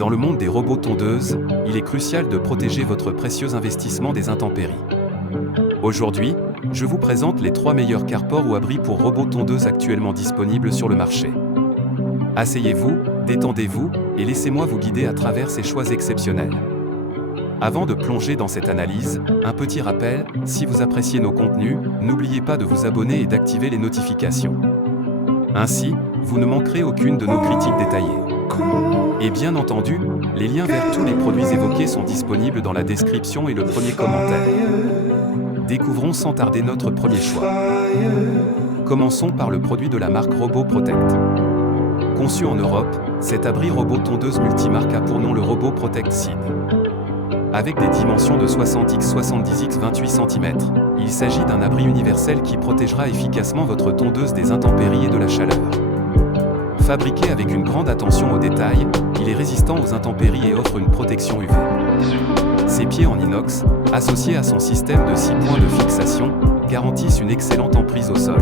Dans le monde des robots tondeuses, il est crucial de protéger votre précieux investissement des intempéries. Aujourd'hui, je vous présente les 3 meilleurs carports ou abris pour robots tondeuses actuellement disponibles sur le marché. Asseyez-vous, détendez-vous, et laissez-moi vous guider à travers ces choix exceptionnels. Avant de plonger dans cette analyse, un petit rappel, si vous appréciez nos contenus, n'oubliez pas de vous abonner et d'activer les notifications. Ainsi, vous ne manquerez aucune de nos critiques détaillées. Et bien entendu, les liens vers tous les produits évoqués sont disponibles dans la description et le premier commentaire. Découvrons sans tarder notre premier choix. Commençons par le produit de la marque Robot Protect. Conçu en Europe, cet abri robot tondeuse multimarque a pour nom le Robot Protect Seed. Avec des dimensions de 60x70x28 cm, il s'agit d'un abri universel qui protégera efficacement votre tondeuse des intempéries et de la chaleur. Fabriqué avec une grande attention aux détails, il est résistant aux intempéries et offre une protection UV. Ses pieds en inox, associés à son système de 6 points de fixation, garantissent une excellente emprise au sol.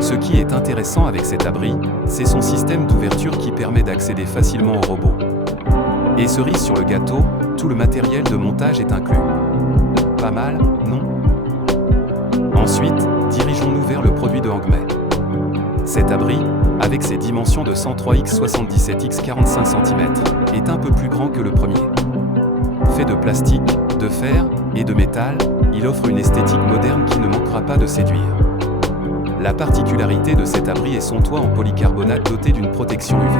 Ce qui est intéressant avec cet abri, c'est son système d'ouverture qui permet d'accéder facilement au robot. Et cerise sur le gâteau, tout le matériel de montage est inclus. Pas mal, non? Ensuite, dirigeons-nous vers le produit de Hangmei. Cet abri, avec ses dimensions de 103x77x45 cm, est un peu plus grand que le premier. Fait de plastique, de fer et de métal, il offre une esthétique moderne qui ne manquera pas de séduire. La particularité de cet abri est son toit en polycarbonate doté d'une protection UV.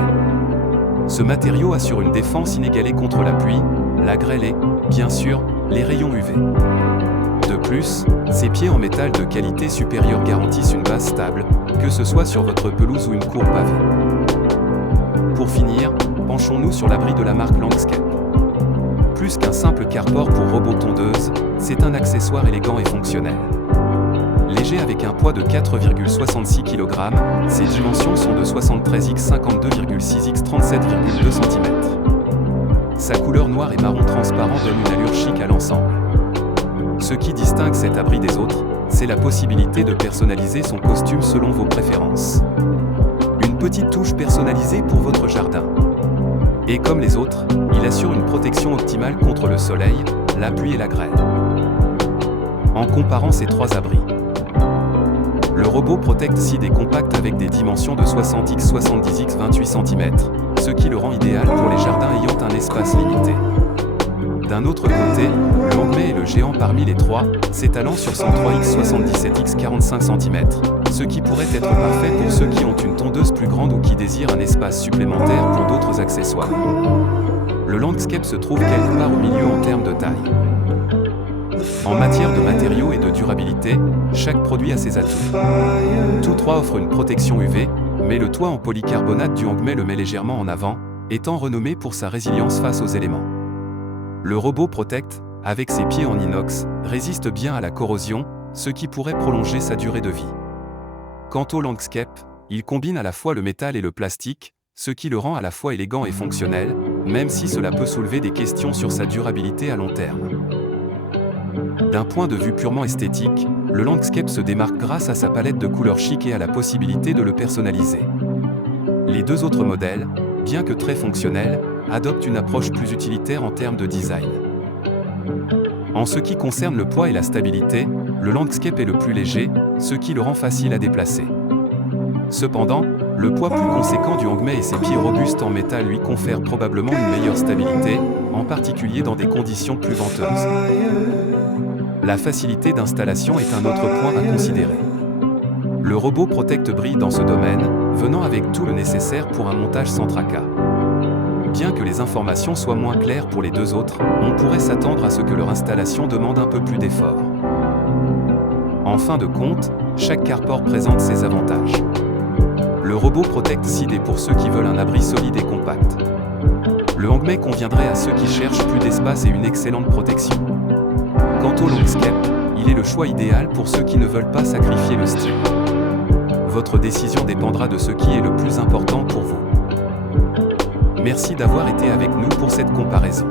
Ce matériau assure une défense inégalée contre la pluie, la grêle et, bien sûr, les rayons UV. De plus, ses pieds en métal de qualité supérieure garantissent une base stable, que ce soit sur votre pelouse ou une cour pavée. Pour finir, penchons-nous sur l'abri de la marque Landscape. Plus qu'un simple carport pour robot tondeuse, c'est un accessoire élégant et fonctionnel. Léger avec un poids de 4,66 kg, ses dimensions sont de 73x 52,6x 37,2 cm. Sa couleur noire et marron transparent donne une allure chic à l'ensemble. Ce qui distingue cet abri des autres, c'est la possibilité de personnaliser son costume selon vos préférences. Une petite touche personnalisée pour votre jardin. Et comme les autres, il assure une protection optimale contre le soleil, la pluie et la grêle. En comparant ces 3 abris, le Robot Protect Seed est compact avec des dimensions de 60x70x28 cm, ce qui le rend idéal pour les jardins ayant un espace limité. D'un autre côté, le Hangmei est le géant parmi les 3, s'étalant sur 103x77x45 cm, ce qui pourrait être parfait pour ceux qui ont une tondeuse plus grande ou qui désirent un espace supplémentaire pour d'autres accessoires. Le Landscape se trouve quelque part au milieu en termes de taille. En matière de matériaux et de durabilité, chaque produit a ses atouts. Tous 3 offrent une protection UV, mais le toit en polycarbonate du Hangmei le met légèrement en avant, étant renommé pour sa résilience face aux éléments. Le Robot Protect, avec ses pieds en inox, résiste bien à la corrosion, ce qui pourrait prolonger sa durée de vie. Quant au Landscape, il combine à la fois le métal et le plastique, ce qui le rend à la fois élégant et fonctionnel, même si cela peut soulever des questions sur sa durabilité à long terme. D'un point de vue purement esthétique, le Landscape se démarque grâce à sa palette de couleurs chic et à la possibilité de le personnaliser. Les 2 autres modèles, bien que très fonctionnels, adoptent une approche plus utilitaire en termes de design. En ce qui concerne le poids et la stabilité, le Landscape est le plus léger, ce qui le rend facile à déplacer. Cependant, le poids plus conséquent du Hangmei et ses pieds robustes en métal lui confèrent probablement une meilleure stabilité, en particulier dans des conditions plus venteuses. La facilité d'installation est un autre point à considérer. Le Robot Protect brille dans ce domaine, venant avec tout le nécessaire pour un montage sans tracas. Bien que les informations soient moins claires pour les 2 autres, on pourrait s'attendre à ce que leur installation demande un peu plus d'effort. En fin de compte, chaque carport présente ses avantages. Le Robot Protect Seed est pour ceux qui veulent un abri solide et compact. Le Hangmei conviendrait à ceux qui cherchent plus d'espace et une excellente protection. Quant au Landscape, il est le choix idéal pour ceux qui ne veulent pas sacrifier le style. Votre décision dépendra de ce qui est le plus important pour vous. Merci d'avoir été avec nous pour cette comparaison.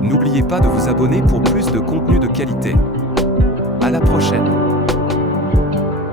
N'oubliez pas de vous abonner pour plus de contenu de qualité. À la prochaine.